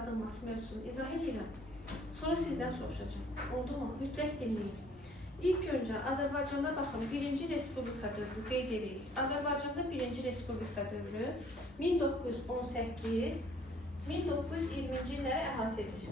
yaradılması mövzusunu izah edirəm. Sonra sizdən soruşacağım. Oldu mu? Mütləq dinləyin. İlk öncə Azərbaycanda baxın, 1-ci Respublika dövrü qeyd edirik. Azərbaycanda 1-ci Respublika dövrü 1918-1920-ci illəri əhatə edir.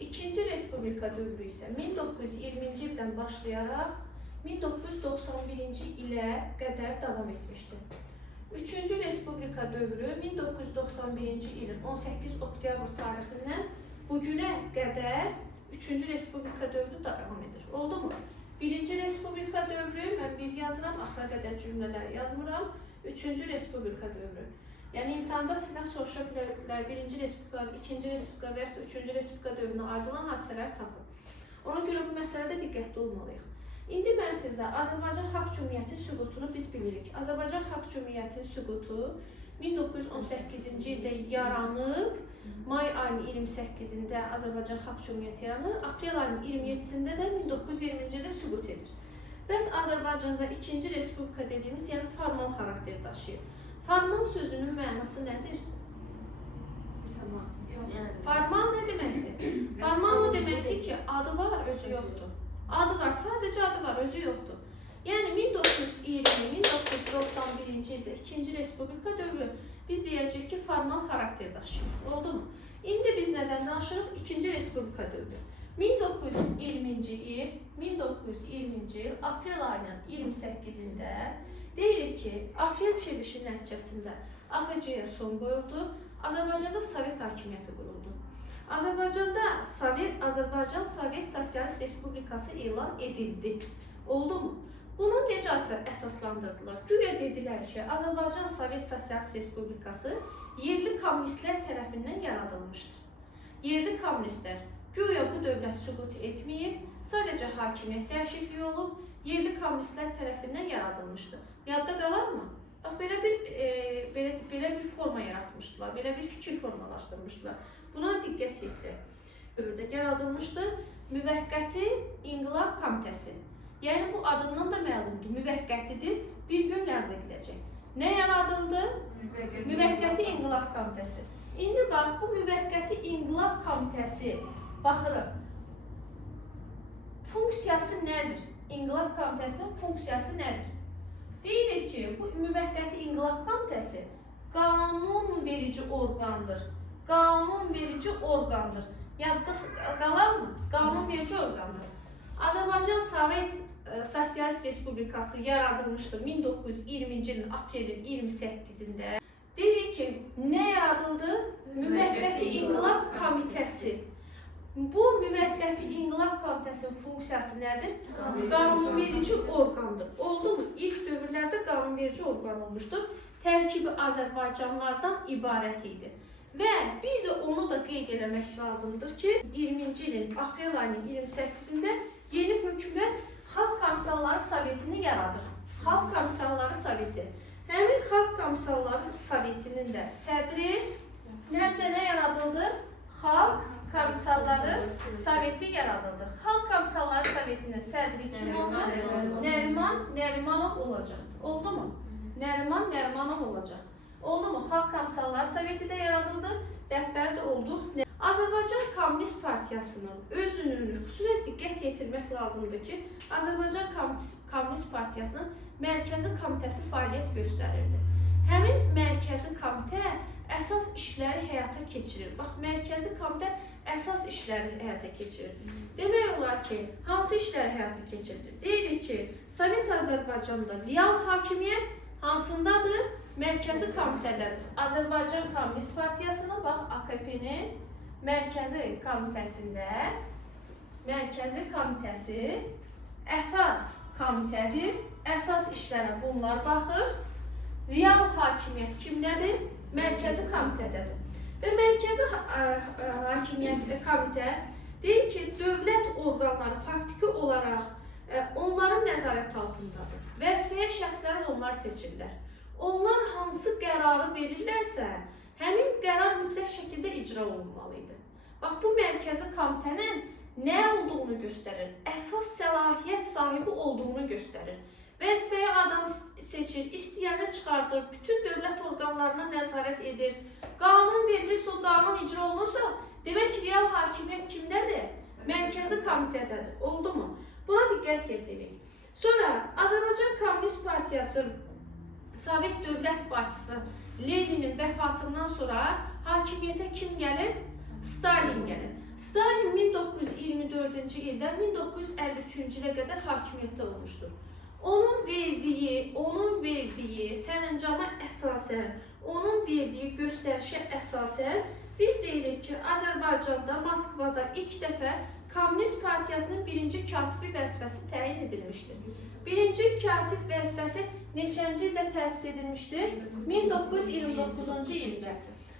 2-ci Respublika dövrü isə 1920-ci ildən başlayaraq 1991-ci ilə qədər davam etmişdir. 3-cü Respublika dövrü 1991-ci ilin 18 oktyabr tarixindən bugünə qədər 3-cü Respublika dövrü davam edir. Oldu mu? 1-ci Respublika dövrü, mən bir yazıram, axıra qədər cümlələri yazmıram. 3-cü Respublika dövrü. Yəni imtahanda sizdən soruşa bilərlər 1-ci Respublika, 2-ci Respublika və yaxud 3-cü Respublika dövrünə aid olan hadisələr tapın. Ona görə bu məsələdə diqqətli olmalıyıq. İndi mən sizdə Azərbaycan Xalq Cümhuriyyətinin süqutunu biz bilirik. Azərbaycan Xalq Cümhuriyyətinin süqutu 1918-ci ildə yaranıb, may ayının 28-də Azərbaycan Xalq Cümhuriyyəti yaranır, aprel ayının 27-sində də 1920-ci ildə süqut edir. Bəs Azərbaycanda 2-ci Respublika dediyimiz, yəni formal xarakter daşıyır. Formal sözünün mənası nədir? Formal nə deməkdir? Formal o deməkdir ki, adı var, özü yoxdur. Adı var, sadəcə adı var, özü yoxdur. Yəni 1920-1991-ci ildə 2-ci Respublika dövrü biz deyəcəyik ki, formal xarakter daşıyır. Oldu mu? İndi biz nədən danışırıq? 2-ci Respublika dövrü. 1920-ci il aprel ayının 28-də deyirik ki, aprel çevrilişi nəticəsində AXC-yə son qoyuldu, Azərbaycanda Sovet hakimiyyəti quruldu. Azərbaycan Sovet Sosialist Respublikası elan edildi. Oldu mu? Bunu necə əsaslandırdılar? Güya dedilər ki, Azərbaycan Sovet Sosialist Respublikası yerli kommunistlər tərəfindən yaradılmışdır. Yerli kommunistlər güya bu dövlət süqut etməyib, sadəcə hakimiyyət dəyişikliyi olub, yerli kommunistlər tərəfindən yaradılmışdır. Yadda qalarmı? Bax, belə bir forma yaratmışdılar, belə bir fikir formalaşdırmışdılar. Buna diqqət yetirək. Dövrdə yaradılmışdır Müvəqqəti İnqilab Komitəsi. Yəni bu adından da məlumdur, müvəqqətidir, bir gün ləğv ediləcək. Nə yaradıldı? Müvəqqəti İnqilab Komitəsi. İndi bax, bu Müvəqqəti İnqilab Komitəsi, baxırıq, funksiyası nədir? İnqilab Komitəsinin funksiyası nədir? Deyilir ki, bu Müvəqqəti İnqilab Komitəsi qanunverici orqandır. Qanunverici orqandır. Yadda qalarmı? Qanunverici orqandır. Azərbaycan Sovet Sosialist Respublikası yaradılmışdır 1920-ci ilin aprelin 28-də. Deyirik ki, nə yaradıldı? Müvəqqəti İnqilab Komitəsi. Bu Müvəqqəti İnqilab Komitəsinin funksiyası nədir? Qanunverici orqandır. Oldu mu? İlk dövrlərdə qanunverici orqan olmuşdur. Tərkibi Azərbaycanlılardan ibarət idi. Və bir də onu da qeyd eləmək lazımdır ki, 20-ci ilin aprel ayının 28-də yeni hökumət Xalq Komissarları Sovetini yaradır. Xalq Komissarları Soveti. Həmin Xalq Komissarları Sovetinin də sədri nə yaradıldı? Xalq Komissarları Soveti yaradıldı. Xalq Komissarları Sovetinin sədri kim oldu? Nərimanov olacaqdır. Oldu mu? Nərimanov olacaq. Oldu mu? Xalq Komissarları Soveti də yaradıldı, rəhbər də oldu. Azərbaycan Kommunist Partiyasının özünün xüsusilə diqqət yetirmək lazımdır ki, Azərbaycan Kommunist Partiyasının Mərkəzi Komitəsi fəaliyyət göstərirdi. Həmin Mərkəzi Komitə əsas işləri həyata keçirir. Bax, Mərkəzi Komitə əsas işləri həyata keçirir. Demək olar ki, hansı işləri həyata keçirilir? Deyirik ki, Sovet Azərbaycanda real hakimiyyət hansındadır? Mərkəzi Komitədədir. Azərbaycan Kommunist Partiyasının, bax, AKP-nin Mərkəzi Komitəsində, Mərkəzi Komitəsi əsas komitədir, əsas işlərə bunlar baxır. Real hakimiyyət kimdədir? Mərkəzi komitədədir. Və Mərkəzi Hakimiyyət Komitə deyir ki, dövlət orqanları faktiki olaraq onların nəzarət altındadır. Vəzifəyə şəxslər onlar seçirlər. Onlar hansı qərarı verirlərsə, həmin qərar mütləq şəkildə icra olunmalıydı. Bax, bu Mərkəzi Komitənin nə olduğunu göstərir, əsas səlahiyyət sahibi olduğunu göstərir. Vəzifəyə adam seçir, istəyəni çıxardır, bütün dövlət orqanlarına nəzarət edir. Qanun verilirsə, o qanun icra olunursa, Mərkəzi komitədədir. Oldu mu? Buna diqqət yetirin. Sonra Azərbaycan Kommunist Partiyası Sovet dövlət başçısı Leninin vəfatından sonra hakimiyyətə kim gəlir? Stalin gəlir. Stalin 1924-cü ildən 1953-cü ilə qədər hakimiyyətdə olmuşdur. Onun verdiyi sərəncama əsasən, onun verdiyi göstərişə əsasən biz deyirik ki, Azərbaycanda, Moskvada ilk dəfə Kommunist Partiyasının birinci katibi vəzifəsi təyin edilmişdir. Birinci katib vəzifəsi neçənci ildə təsis edilmişdir? 1929-cu ildə.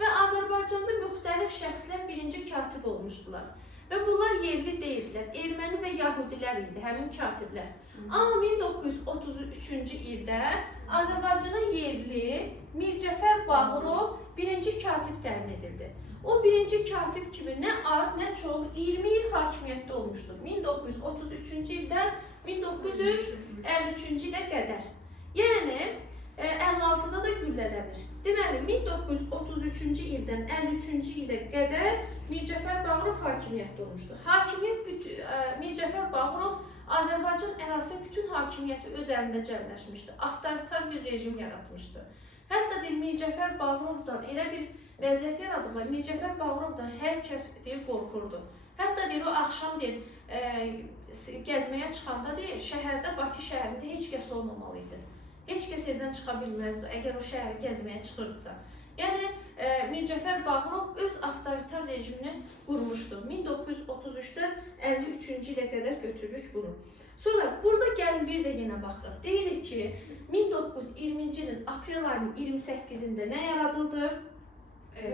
Və Azərbaycanda müxtəlif şəxslər birinci katib olmuşdular. Və bunlar yerli deyildilər, erməni və yahudilər idi, həmin katiblər. Amma 1933-cü ildə Azərbaycana yerli Mircəfər Bağırov birinci katib təyin edildi. O birinci katib kimi nə az, nə çox 20 il hakimiyyətdə olmuşdur. 1933-cü ildən 1953-cü ilə qədər. Yəni, 56-da da güllələnir. Deməli, 1933-cü ildən 53-cü ilə qədər Mircəfər Bağırov hakimiyyətdə olmuşdur. Mircəfər Bağırov Azərbaycan ərazisində bütün hakimiyyəti öz əlində cəmləşmişdi. Avtoritar bir rejim yaratmışdı. Hətta deyir, Mircəfər Bağırovdan elə bir vəziyyət yaradıblar. Mircəfər Bağırovdan hər kəs deyir, qorxurdu. Hətta deyir, o axşam deyir, gəzməyə çıxanda deyir, şəhərdə, Bakı şəhərində heç kəs olmamalıydı. Heç kəs evdən çıxa bilməzdi, əgər o şəhəri gəzməyə çıxırdısa. Yəni, Mircəfər Bağırov öz avtoritar rejimini qurmuşdu. 1933-dən 53-cü ilə qədər götürürük bunu. Sonra, burada gəlin bir də yenə baxırıq. Deyirik ki, 1920-ci ilin aprel ayının 28-də nə yaradıldı?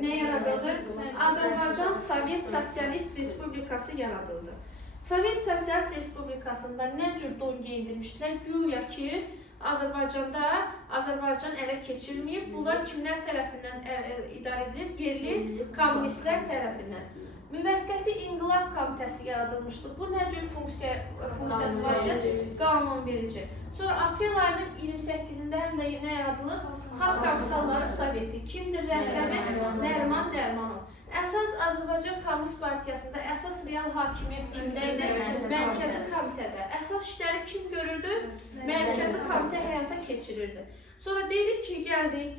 Nə yaradıldı? Azərbaycan Sovet Sosialist Respublikası yaradıldı. Sovet Sosialist Respublikasında nə cür don geyindirmişdilər? Güya ki, Azərbaycanda Azərbaycan ələ keçirilməyib. Bunlar kimlər tərəfindən idarə edilir? Yerli kommunistlər tərəfindən. Müvəqqəti İnqilab Komitəsi yaradılmışdı. Bu nə cür funksiyası var idi? Qanunverici. Sonra aprel ayının 28-də həm də nə yaradılır? Xalq Avsalları Soveti. Kimdir rəhbəri? Nəriman Nərimanov. Əsas Azərbaycan Kommunist Partiyasında əsas real hakimiyyət kimdə idi? Mərkəzi komitədə. Əsas işləri kim görürdü? Mərkəzi komitə həyata keçirirdi. Sonra dedik ki, gəldik.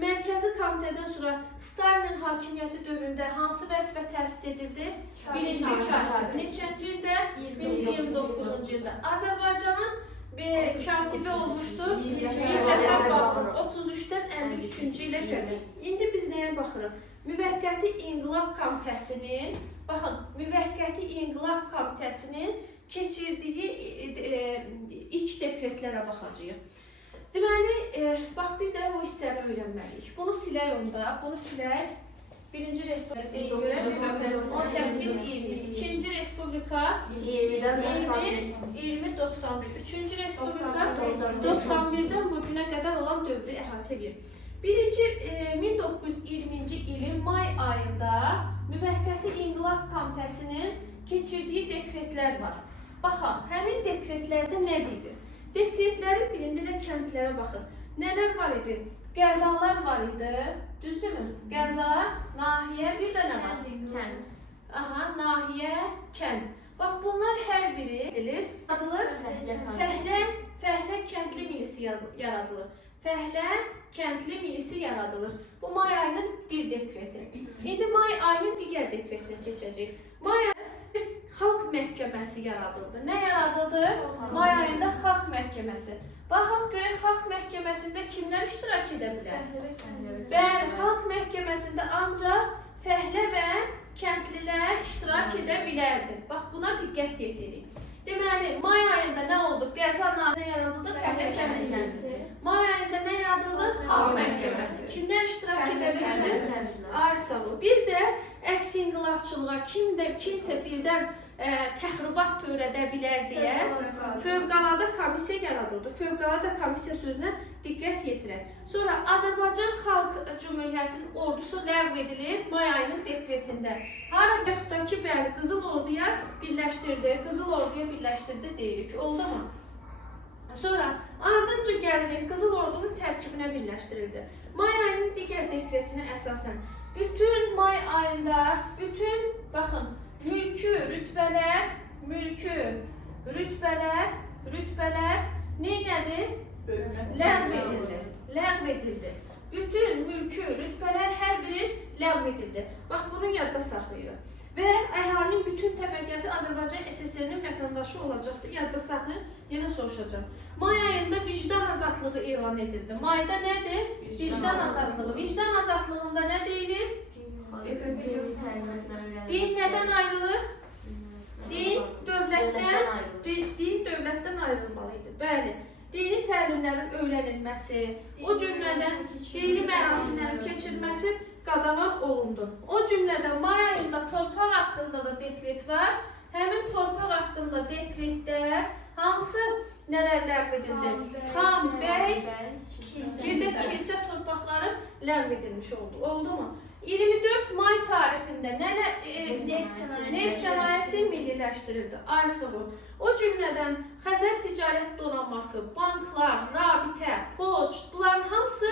Mərkəzi komitədən sonra Stalinin hakimiyyəti dövründə hansı vəzifə təsis edildi? Birinci katib. Neçənci ildə? 29-cu ildə. Azərbaycanın katibi olmuşdur. Mircəfər Bağırov 33-dən 53-cü ilə qədər. İndi biz nəyə baxırıq? Müvəqqəti İnqilab Komitəsinin, baxın, Müvəqqəti İnqilab Komitəsinin keçirdiyi ilk dekretlərə baxacağıq. Deməli, bax, bir də o hissəni öyrənməliyik. Bunu silək onda, bunu silək. Birinci Respublikaya görə 18-20, İkinci Respublika 20-91, Üçüncü Respublika 91-dən bugünə qədər olan dövrü əhatə edir. 1920-ci ilin may ayında Müvəqqəti İnqilab Komitəsinin keçirdiyi dekretlər var. Baxaq, həmin dekretlərdə nə deyilir? Dekretlərin birində də kəndlərə baxın. Nələr var idi? Qəzalar var idi, düzdürmü? Qəza, nahiyə, bir də nə var? Kənd. Aha, nahiyə, kənd. Bax, bunlar hər biri edilir. Fəhlə kəndli milisi yaradılır. Fəhlə kəndli milisi yaradılır. Bu may ayının bir dekreti. İndi may ayının digər dekretinə keçəcək. May ayının Xalq Məhkəməsi yaradıldı. Nə yaradıldı? May ayında Xalq Məhkəməsi. Baxaq görək, Xalq Məhkəməsində kimlər iştirak edə bilər? Bəli, Xalq Məhkəməsində ancaq fəhlə və kəndlilər iştirak edə bilərdi. Bax, buna diqqət yetirik. Deməli, may ayında nə oldu? Qəza nahiyə yaradıldı? Fəhlə kəndli milisi. May ayında nə yaradıldı? Xalq Məhkəməsi. Kimlər iştirak edə bilirdi? Ay sağ ol. Bir də əks inqilabçılığa kimsə birdən təxribat törədə bilər deyə fövqəladə komissiya yaradıldı. Fövqəladə komissiya sözünə diqqət yetirək. Sonra Azərbaycan Xalq Cümhuriyyətinin ordusu ləğv edilir may ayının dekretində. Hara yaxud ki, bəli, Qızıl Orduya birləşdirdi deyirik. Oldu mu? Sonra ardınca gəlirik, Qızıl Ordunun tərkibinə birləşdirildi. May ayının digər dekretinə əsasən bütün may ayında, baxın, mülkü, rütbə mülkü, rütbələr neynədir? Ləğv edildi. Ləğv edildi. Bütün mülkü, rütbələr hər biri ləğv edildi. Bax, bunu yadda saxlayırıq. Və əhalinin bütün təbəqəsi Azərbaycan SSR-nin vətəndaşı olacaqdır. Yadda saxlayın, yenə soruşacağım. May ayında vicdan azadlığı elan edildi. Mayda nədir? Vicdan azadlığı. Vicdan azadlığında nə deyilir? Din nədən ayrılır? Din dövlətdən ayrılmalıydı. Bəli. Dini təlimlərin öyrənilməsi, o cümlədən dini mərasimlərin keçirilməsi qadağan olundu. O cümlədən may ayında torpaq haqqında da dekret var. Həmin torpaq haqqında dekretdə hansı nələr ləğv edildi? Xam, bəy, bir də kilsə torpaqları ləğv edilmiş oldu. Oldu mu? 24 may tarixində neft sənayesi milliləşdirildi. Aysoğu. O cümlədən Xəzər Ticarət Donanması, banklar, rabitə, poçt, bunların hamısı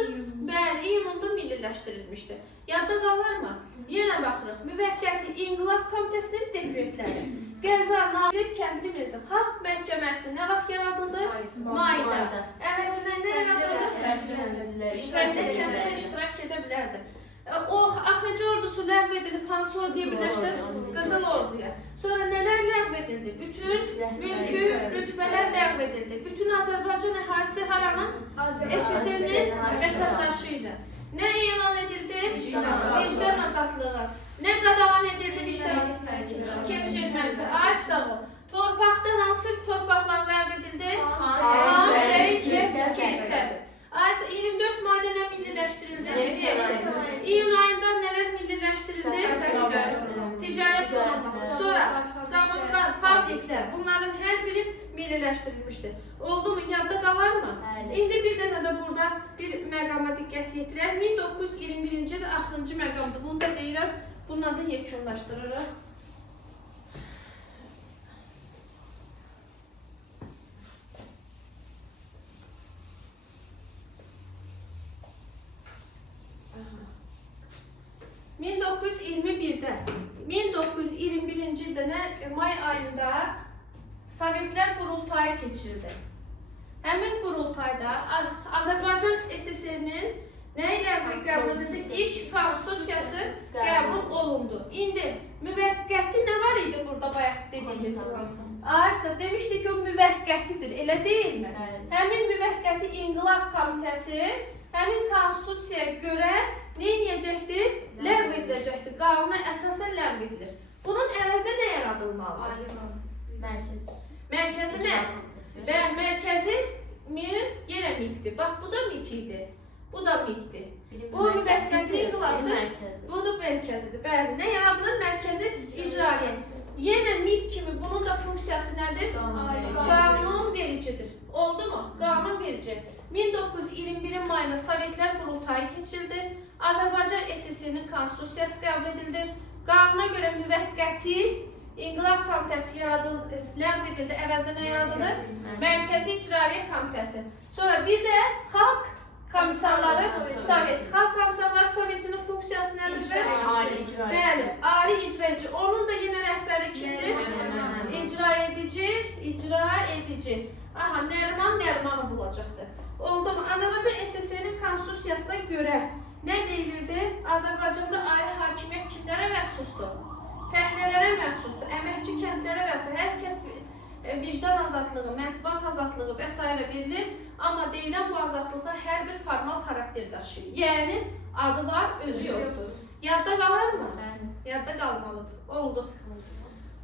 iyununda milliləşdirilmişdi. Yadda qalırmı? Yenə baxırıq. Müvəqqəti İnqilab Komitəsinin dekretləri. Qəza Nadir Kəndli Mirza Xalq Məhkəməsi nə vaxt yaradıldı? Mayda. Əvəzinə nə yaradıldı? Fərqli kəndlər iştirak edə bilərdi. O Axıcı ordusu ləğv edilib, hansı orduya birləşdir? Qızıl orduya. Sonra nələr ləğv edildi? Bütün mülkü, rütbələr ləğv edildi. Bütün Azərbaycan əhalisi haranın? SSR-nin vətəndaşı ilə. Nə elan edildi? Vicdan azadlığı. Nə qadağan edildi? Vicdan keçirilməsi. Ay sağ ol. Torpaqdan hansı torpaqlar ləğv edildi? Xam, bəy, kilsədir. 24 mayda nə milliləşdirildi? İyun ayında nələr milliləşdirildi? Ticarət donanması. Sonra zavodlar, fabriklər, bunların hər biri milliləşdirilmişdir. Oldu mu? Yadda qalar mı? İndi bir dənə də burada bir məqama diqqət yetirək. 1921-ci il axırıncı məqamdır. Bunu da deyirəm, bununla da yekunlaşdırırıq. – 1921-ci ildə may ayında Sovetlər qurultayı keçirildi. Həmin qurultayda Azərbaycan SSR-nin nə ilə qəbul edildi? İlk konstitusiyası qəbul olundu. İndi müvəqqəti nə var idi burada bayaq dediyimiz? Aysa demişdik ki, o müvəqqətidir, elə deyilmi? Həmin müvəqqəti İnqilab Komitəsi həmin konstitusiyaya görə nə edəcəkdir? Ləğv ediləcəkdir. Qanuna əsasən ləğv edilir. Bunun əvəzinə nə yaradılmalıdır? Mərkəzi nə? Mərkəzi yenə MİQ-dir. Bax, bu da MİQ idi. Bu da MİQ-dir. Bu müvəqqəti inqilabdır. Bu da mərkəzidir. Bəli, nə yaradılır? Mərkəzi icraiyyət. Yenə MİQ kimi bunun da funksiyası nədir? Qanun vericidir. Oldu mu? Qanun verici. 1921 mayında Sovetlər qurultayı keçirildi. Azərbaycan SSR-nin konstitusiyası qəbul edildi. Qanuna görə müvəqqəti İnqilab Komitəsi ləğv edildi. Əvəzdə nə yaradılır? Mərkəzi İcraiyyət Komitəsi. Sonra bir də Xalq Komissarları Sovet. Xalq Komissarları Sovetinin funksiyası nədir? Bəli, ali icraiyyəci. Onun da yenə rəhbəri kimdir? İcra edici. Aha, Nərimanov olacaqdır. Oldu mu? Azərbaycan SSR-nin konstitusiyasına görə nə deyilirdi? Azərbaycanda ali hakimiyyət kimlərə məxsusdur? Fəhlələrə məxsusdur, əməkçi kəndlərə və s. Hər kəs vicdan azadlığı, mətbuat azadlığı və s. verilir. Amma deyilən bu azadlıqlar hər bir formal xarakter daşıyır. Yəni, adı var, özü yoxdur. Yadda qalır mı? Yadda qalmalıdır. Oldu.